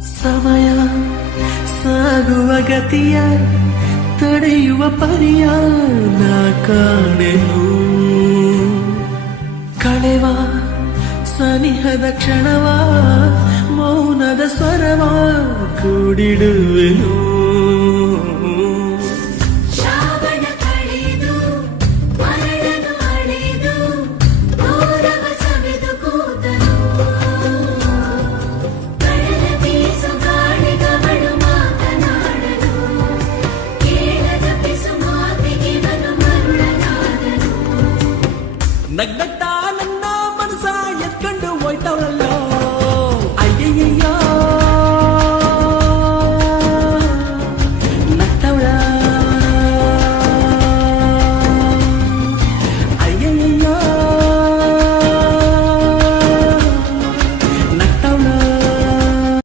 ಸಮಯ ಸಾಗುವ ಗತಿಯ ತಡೆಯುವ ಪರಿಯ ನಾ ಕಾಣೆನು. ಕಳೆವ ಸನಿಹದ ಕ್ಷಣವ ಮೌನದ ಸ್ವರವ ಕೂಡಿಡುವೆನು.